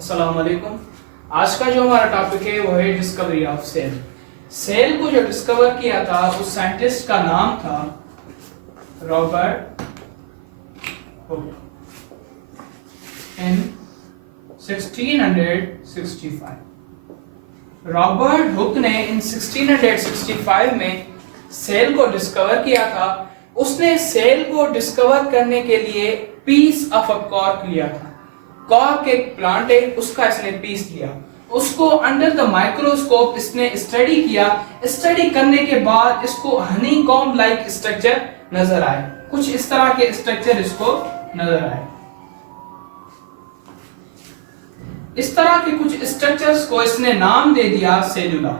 अस्सलाम वालेकुम। आज का जो हमारा टॉपिक है वो है डिस्कवरी ऑफ सेल। सेल को जो डिस्कवर किया था उस साइंटिस्ट का नाम था रॉबर्ट हुक इन 1665। रॉबर्ट हुक ने इन 1665 में सेल को डिस्कवर किया था। उसने सेल को डिस्कवर करने के लिए पीस ऑफ अ कॉर्क लिया था। कॉर्क एक प्लांट है, उसका इसने पीस लिया, उसको अंडर द माइक्रोस्कोप इसने स्टडी किया। स्टडी करने के बाद इसको हनी कॉम्ब लाइक स्ट्रक्चर नजर आए, कुछ इस तरह के स्ट्रक्चर इसको नजर आए। इस तरह के कुछ स्ट्रक्चर्स को इसने नाम दे दिया सेलुला।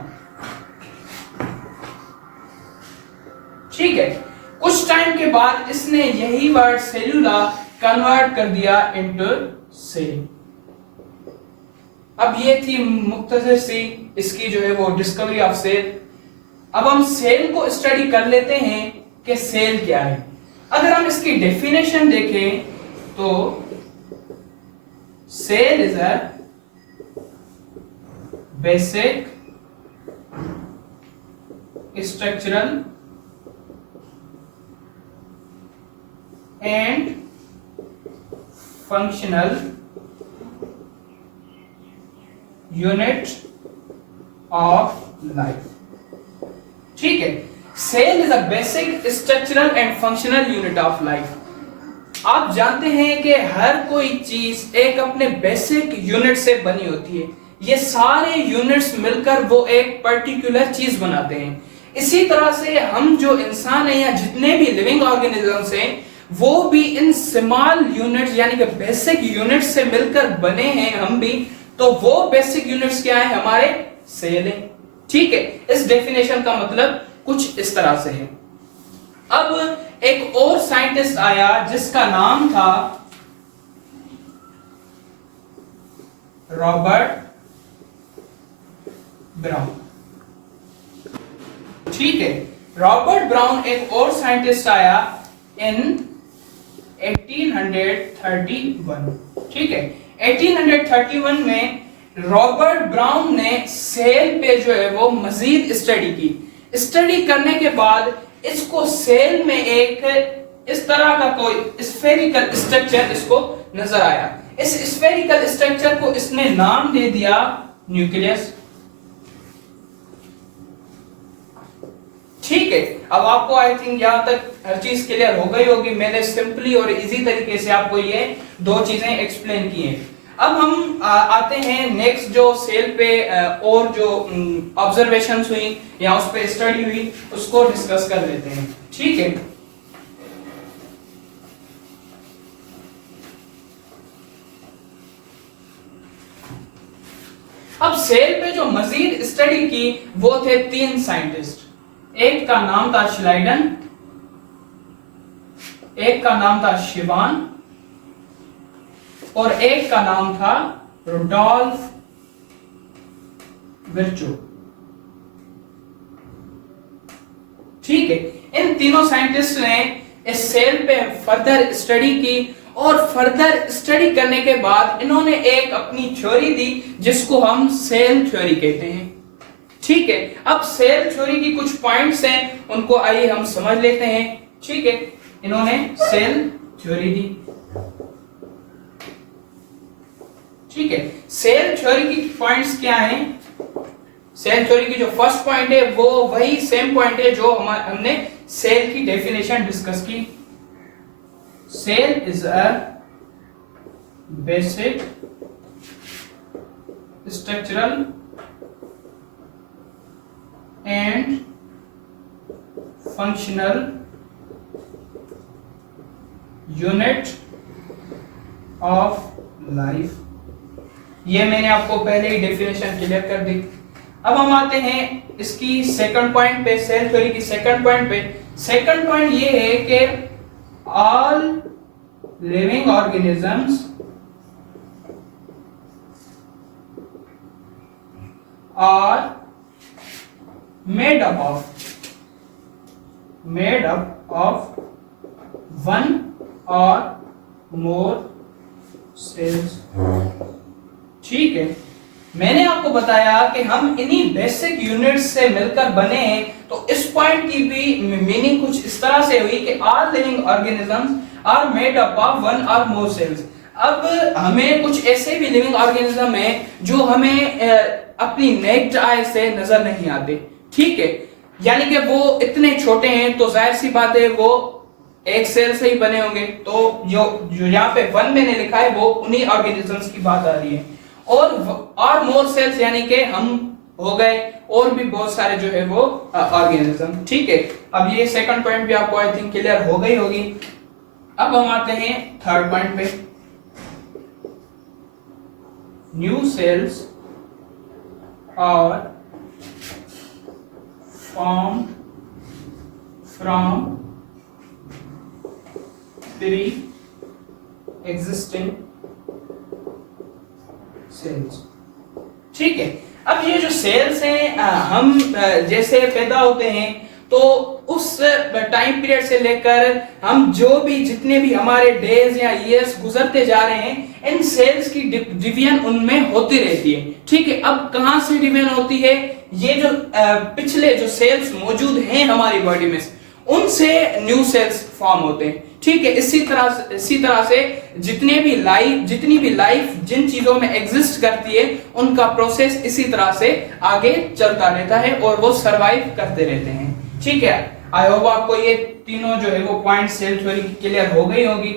ठीक है, कुछ टाइम के बाद इसने यही वर्ड सेलुला कन्वर्ट कर दिया इनटू सेल। अब ये थी मुख्तसर सी इसकी जो है वो डिस्कवरी ऑफ सेल। अब हम सेल को स्टडी कर लेते हैं कि सेल क्या है। अगर हम इसकी डेफिनेशन देखें तो cell is a basic structural and functional unit of life। ठीक है, cell is a basic structural and functional unit of life. आप जानते हैं कि हर कोई चीज एक अपने बेसिक यूनिट से बनी होती है। ये सारे यूनिट्स मिलकर वो एक पर्टिकुलर चीज बनाते हैं। इसी तरह से हम जो इंसान हैं या जितने भी लिविंग ऑर्गेनिजम्स हैं वो भी इन स्मॉल यूनिट्स यानी कि बेसिक यूनिट्स से मिलकर बने हैं हम भी। तो वो बेसिक यूनिट्स क्या है? हमारे सेल हैं। ठीक है, इस डेफिनेशन का मतलब कुछ इस तरह से है। अब एक और साइंटिस्ट आया जिसका नाम था रॉबर्ट ब्राउन। ठीक है, रॉबर्ट ब्राउन एक और साइंटिस्ट आया इन 1831। ठीक है, 1831 में रॉबर्ट ब्राउन ने सेल पे जो है वो मजीद स्टडी की। स्टडी करने के बाद इसको सेल में एक इस तरह का कोई स्फेरिकल स्ट्रक्चर इसको नजर आया। इस स्फेरिकल स्ट्रक्चर को इसने नाम दे दिया न्यूक्लियस। ठीक है, अब आपको आई थिंक यहां तक हर चीज क्लियर हो गई होगी। मैंने सिंपली और इजी तरीके से आपको ये दो चीजें एक्सप्लेन की हैं। अब हम आते हैं नेक्स्ट जो सेल पे और जो ऑब्जर्वेशंस हुई या उस पे स्टडी हुई उसको डिस्कस कर लेते हैं। ठीक है, अब सेल पे जो मजीद स्टडी की वो थे 3 साइंटिस्ट। एक का नाम था श्लाइडन, एक का नाम था शिवान और एक का नाम था रुडोल्फ विर्चो। ठीक है, इन तीनों साइंटिस्ट ने इस सेल पे फर्दर स्टडी की और फर्दर स्टडी करने के बाद इन्होंने एक अपनी थ्योरी दी जिसको हम सेल थ्योरी कहते हैं। ठीक है, अब सेल थ्योरी की कुछ पॉइंट्स हैं, उनको आइए हम समझ लेते हैं। ठीक है, इन्होंने सेल थ्योरी दी। ठीक है, सेल थ्योरी की पॉइंट्स क्या हैं? सेल थ्योरी की जो फर्स्ट पॉइंट है वो वही सेम पॉइंट है जो हमने सेल की डेफिनेशन डिस्कस की। Cell is a basic structural and functional unit of life. ये मैंने आपको पहले ही डेफिनेशन क्लियर कर दी। अब हम आते हैं इसकी सेकंड पॉइंट पे, सेल थ्योरी की सेकंड पॉइंट पे। सेकंड पॉइंट ये है कि all living organisms are made up of one or more cells। ठीक है, मैंने आपको बताया कि हम इन्हीं बेसिक यूनिट्स से मिलकर बने हैं, तो इस पॉइंट की भी मीनिंग कुछ इस तरह से हुई कि all living organisms are made up of one or more sales. अब हमें कुछ ऐसे भी लिविंग ऑर्गेनिज्म है जो हमें अपनी नेक्ड आई से नजर नहीं आते, ठीक है, यानी कि वो इतने छोटे हैं, तो जाहिर सी बात है वो एक सेल से ही बने होंगे। तो जो जो यहाँ पे वन मैंने लिखा है वो उन्हीं ऑर्गेनिजम्स की बात आ रही है। और मोर सेल्स यानी कि हम हो गए और भी बहुत सारे जो है वो ऑर्गेनिज्म, ठीक है। अब ये सेकंड पॉइंट भी आपको आई थिंक क्लियर हो गई होगी। अब हम आते हैं थर्ड पॉइंट पे। New cells are form from pre existing cells, ठीक है। अब ये जो सेल्स हैं हम जैसे पैदा होते हैं तो उस टाइम पीरियड से लेकर हम जो भी जितने भी हमारे डेज या ईयर्स गुजरते जा रहे हैं, इन सेल्स की डिवीजन उनमें होती रहती है, ठीक है। अब कहां से डिवीजन होती है, ये जो पिछले जो सेल्स मौजूद हैं हमारी बॉडी में उनसे न्यू सेल्स फॉर्म होते हैं, ठीक है। इसी तरह से जितनी भी लाइफ जिन चीजों में एग्जिस्ट करती है उनका प्रोसेस इसी तरह से आगे चलता रहता है और वो सरवाइव करते रहते हैं, ठीक है। आई होप आपको ये तीनों जो है वो पॉइंट सेल थ्योरी की क्लियर हो गई होगी।